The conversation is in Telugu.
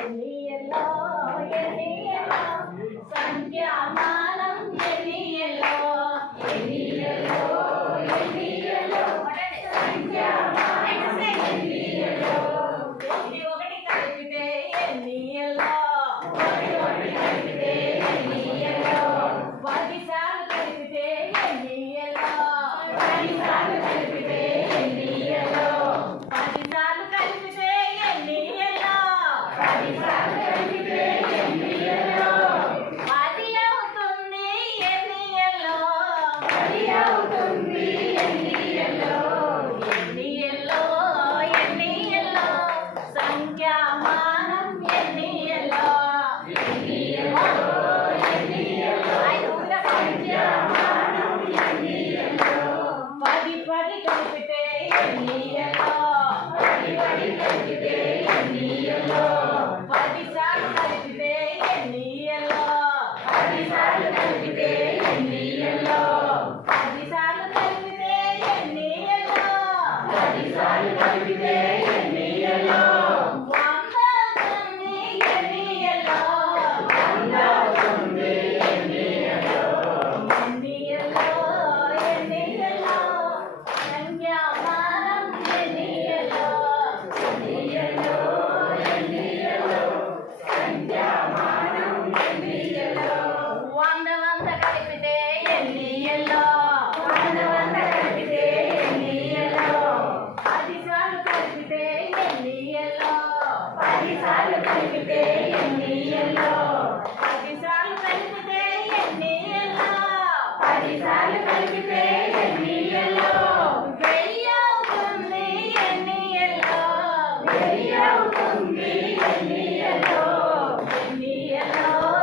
ఎన్నియల్లో ఎన్నియల్లో సంఖ్యామానం ఎన్నియల్లో ఎన్నియల్లో ఎన్నియల్లో సంఖ్యామానం ఎన్నియల్లో ఒకటి కలిపితే ఎన్నియల్లో ఒకటి కలిపితే ఎన్నియల్లో 10 సార్లు కలిపితే ఎన్నియల్లో 10 సార్లు కలిపితే ఎన్నియల్లో 10 సార్లు కలిపితే ఎన్నియల్లో 10 సార్లు కలిపితే ఎన్నియల్లో 10 అవుతుంది ఎన్నియల్లో 10 అవుతుంది ఎన్నియల్లో ఎన్నియల్లో ఎన్నియల్లో సంఖ్యామానం ఎన్నియల్లో ఎన్నియల్లో ఎన్నియల్లో సంఖ్యామానం ఎన్నియల్లో 10 కలిపితే ఎన్నియల్లో 10 కలిపితే ఎన్నియల్లో 10 సార్లు కలిపితే ఎన్నియల్లో 10 సార్లు కలిపితే ఎన్నియల్లో 10 సార్లు కలిపితే ఎన్నియల్లో 10 సార్లు కలిపితే ఎన్నియల్లో 100 అవుతుంది ఎన్నియల్లో 100 అవుతుంది ఎన్నియల్లో ఎన్నియల్లో ఎన్నియల్లో సంఖ్యామానం ఎన్నియల్లో ఎన్నియల్లో ఎన్నియల్లో సంఖ్యామానం ఎన్నియల్లో 100 కలిపితే ఎన్నియల్లో 100 కలిపితే ఎన్నియల్లో 10 సార్లు కలిపితే ఎన్నియల్లో 10 సార్లు కలిపితే